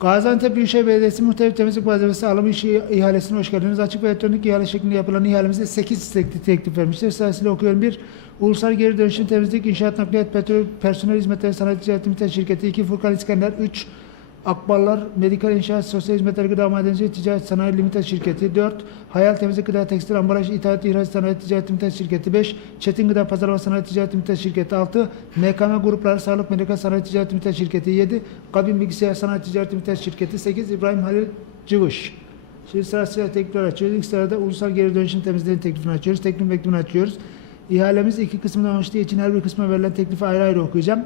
Gaziantep Büyükşehir Belediyesi muhtelif temizlik malzemesi alımı işi ihalesine hoş geldiniz. Açık ve elektronik ihale şeklinde yapılan ihalemizde 8 istekli teklif vermiştir. Sırasıyla okuyorum. 1. Ulusal Geri Dönüşüm Temizlik İnşaat Nakliyat Petrol Personel Hizmetleri Sanayi Ticaret Limited Şirketi 2. Furkan İskender 3. Akballar Medikal İnşaat Sosyal Hizmetler Gıda Madenciliği Ticaret Sanayi Limited Şirketi 4. Hayal Temizlik Gıda Tekstil Ambalaj İthalat İhraç Sanayi Ticaret Limited Şirketi 5. Çetin Gıda Pazarlama Sanayi Ticaret Limited Şirketi 6. MKM Grupları Sağlık Medikal Sanayi Ticaret Limited Şirketi 7. Kabin Bilgisayar Sanayi Ticaret Limited Şirketi 8. İbrahim Halil Cıvış. Şimdi sırasıyla teklifler açıyoruz. İlk sırada ulusal geri dönüşüm temizliğinin teklifini açıyoruz. Teklif mektubunu açıyoruz. İhalemiz iki kısımdan oluştuğu için her bir kısma verilen teklifi ayrı ayrı okuyacağım.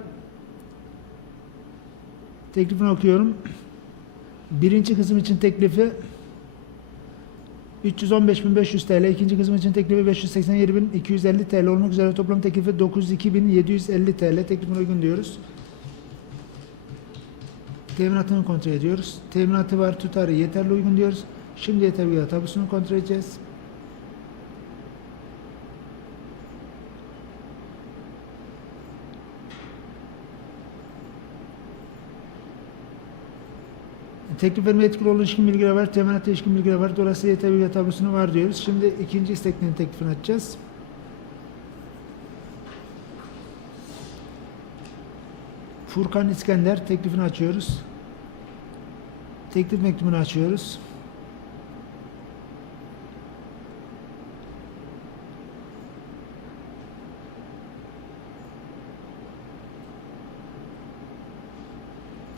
Teklifini okuyorum. Birinci kısım için teklifi 315.500 TL, ikinci kısım için teklifi 587.250 TL olmak üzere toplam teklifi 902.750 TL. Teklifine uygun diyoruz. Teminatını kontrol ediyoruz. Teminatı var, tutarı yeterli uygun diyoruz. Şimdi yeterli tabusunu kontrol edeceğiz. Teklif verme etkili olan ilişkin bilgiler var, teminat ilişkin bilgiler var. Dolayısıyla yeterli tablosunu var diyoruz. Şimdi ikinci isteklinin teklifini açacağız. Furkan İskender teklifini açıyoruz. Teklif mektubunu açıyoruz.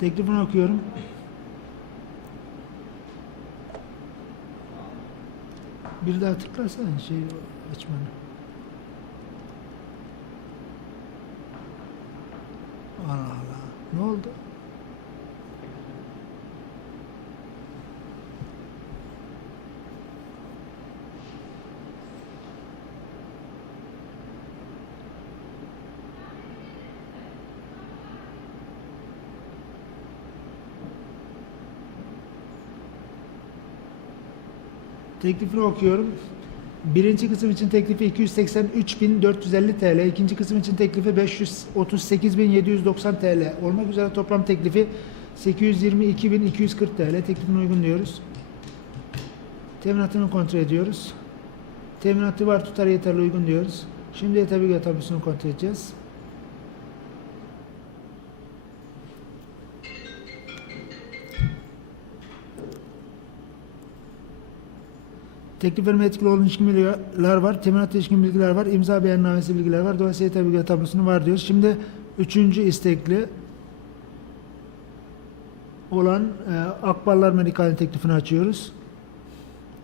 Teklifini okuyorum. Bir daha tıklasana şey açmanı. Allah Allah. Ne oldu? Teklifini okuyorum. Birinci kısım için teklifi 283.450 TL, ikinci kısım için teklifi 538.790 TL olmak üzere toplam teklifi 822.240 TL. Teklifine uygun diyoruz. Teminatını kontrol ediyoruz. Teminatı var tutar yeterli uygun diyoruz. Şimdi tabi tabusunu kontrol edeceğiz. Teklif verme etkili olan ilişkin bilgiler var. Teminat ilişkin bilgiler var. imza beyannamesi bilgiler var. Dolayısıyla tabi tablosunu var diyoruz. Şimdi üçüncü istekli olan e, Akballar Medikal'in teklifini açıyoruz.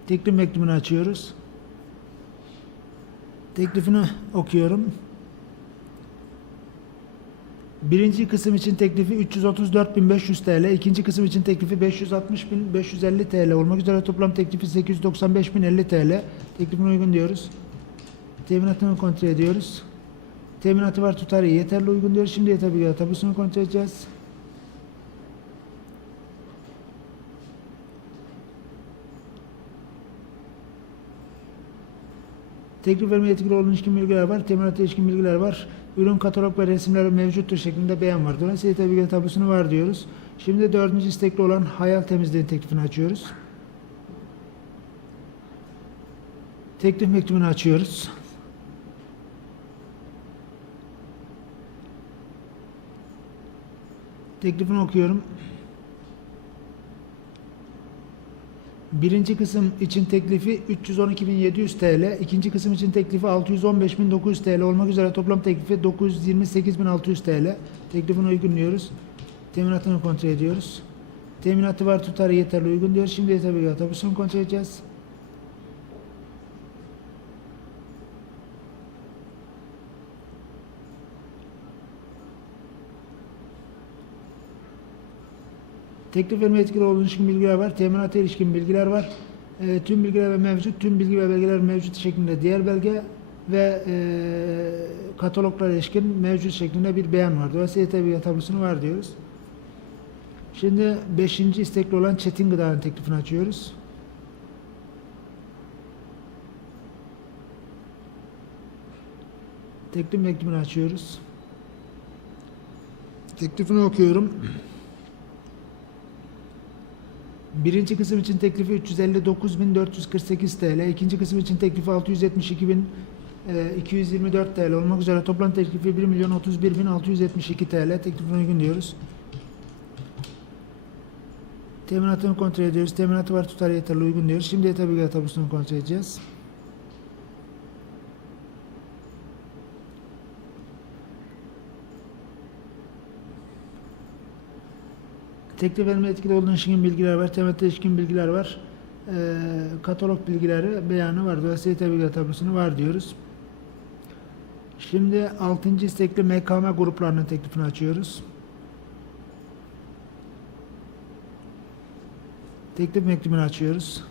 Teklif mektubunu açıyoruz. Teklifini okuyorum. Birinci kısım için teklifi 334.500 TL, ikinci kısım için teklifi 560.550 TL olmak üzere toplam teklifi 895.050 TL. Teklifine uygun diyoruz. Teminatını kontrol ediyoruz. Teminatı var tutarı yeterli uygun diyoruz. Şimdi yeterli tabusunu kontrol edeceğiz. Teklif verme yetkili olan ilişkin bilgiler var. Teminata ilişkin bilgiler var. Ürün katalog ve resimleri mevcuttur şeklinde beyan var. Dolayısıyla bilgi tablosunu var diyoruz. Şimdi dördüncü istekli olan hayal temizliği teklifini açıyoruz. Teklif mektubunu açıyoruz. Teklifini okuyorum. Birinci kısım için teklifi 312.700 TL, ikinci kısım için teklifi 615.900 TL olmak üzere toplam teklifi 928.600 TL. Teklifini uygunluyoruz. Teminatını kontrol ediyoruz. Teminatı var tutarı yeterli uygun diyoruz. Şimdi yeterli bir tabusunu kontrol edeceğiz. Teklif verme etkili olduğu ilişkin bilgiler var. Teminata ilişkin bilgiler var. E, tüm bilgiler mevcut, tüm bilgi ve belgeler mevcut şeklinde diğer belge ve e, kataloglara ilişkin mevcut şeklinde bir beyan var. Dolayısıyla tabi tablosunu var diyoruz. Şimdi beşinci istekli olan Çetin Gıda'nın teklifini açıyoruz. Teklif mektubunu açıyoruz. Teklifini okuyorum. Birinci kısım için teklifi 359.448 TL. ikinci kısım için teklifi 672.224 TL olmak üzere toplam teklifi 1.031.672 TL. Teklifine uygun diyoruz. Teminatını kontrol ediyoruz. Teminatı var tutar yeterli uygun diyoruz. Şimdi bilgi tabusunu kontrol edeceğiz. Teklif verme etkili olduğuna ilişkin bilgiler var. Temettü ilişkin bilgiler var. Ee, katalog bilgileri beyanı var. Dolayısıyla bilgi tablosunu var diyoruz. Şimdi 6. istekli MKM gruplarının teklifini açıyoruz. Teklif mektubunu açıyoruz.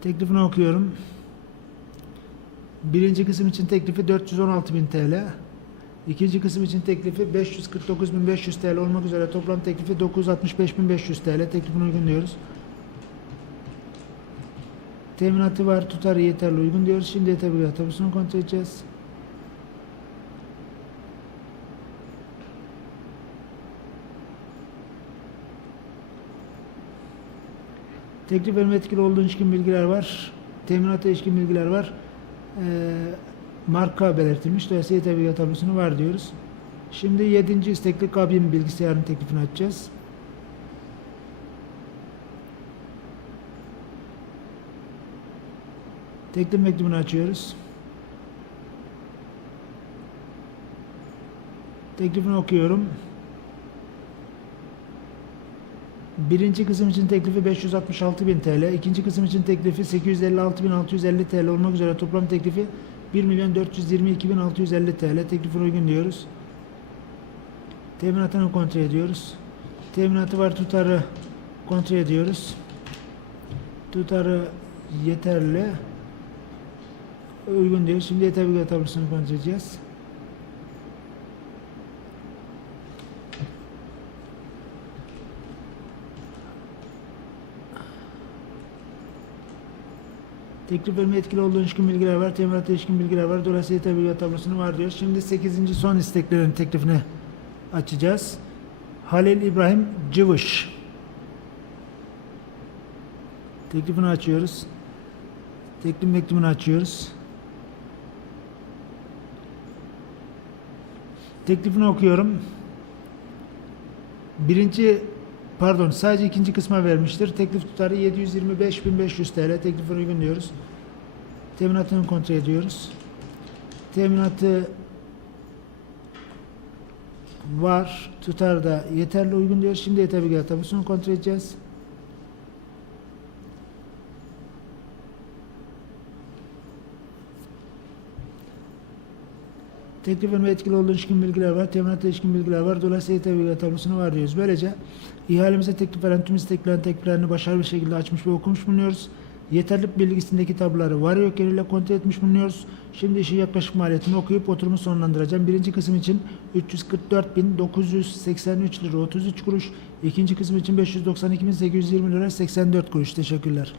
Teklifini okuyorum. Birinci kısım için teklifi 416.000 TL. İkinci kısım için teklifi 549.500 TL olmak üzere toplam teklifi 965.500 TL. Teklifine uygun diyoruz. Teminatı var, tutarı yeterli uygun diyoruz. Şimdi tabi otobüsünü kontrol edeceğiz. Teklif verme etkili olduğu ilişkin bilgiler var. Teminata ilişkin bilgiler var. Ee, marka belirtilmiş. Dolayısıyla tabi tablosunu var diyoruz. Şimdi 7. istekli kabin bilgisayarın teklifini açacağız. Teklif mektubunu açıyoruz. Teklifini okuyorum. Birinci kısım için teklifi 566.000 TL, ikinci kısım için teklifi 856.650 TL olmak üzere toplam teklifi 1.422.650 TL. Teklifine uygun diyoruz. Teminatını kontrol ediyoruz. Teminatı var tutarı kontrol ediyoruz. Tutarı yeterli. Uygun diyor. Şimdi yeter bilgi tablosunu kontrol edeceğiz. Teklif verme etkili olduğu ilişkin bilgiler var. Teminata ilişkin bilgiler var. Dolayısıyla bilgi tablosunu var diyor. Şimdi 8. son isteklerin teklifini açacağız. Halil İbrahim Cıvış. Teklifini açıyoruz. Teklif mektubunu açıyoruz. Teklifini okuyorum. Birinci pardon sadece ikinci kısma vermiştir. Teklif tutarı 725.500 TL. Teklifine uygun diyoruz. Teminatını kontrol ediyoruz. Teminatı var. Tutar da yeterli uygun diyoruz. Şimdi yeter bilgi tabusunu kontrol edeceğiz. Teklif etkili olduğu ilişkin bilgiler var. Teminata ilişkin bilgiler var. Dolayısıyla bilgi tablosunu var diyoruz. Böylece ihalemize teklif veren tüm isteklerin tekliflerini başarılı bir şekilde açmış ve okumuş bulunuyoruz. Yeterlik bilgisindeki tabloları var yok yeriyle kontrol etmiş bulunuyoruz. Şimdi işin yaklaşık maliyetini okuyup oturumu sonlandıracağım. Birinci kısım için 344.983 lira 33 kuruş. İkinci kısım için 592.820 lira 84 kuruş. Teşekkürler.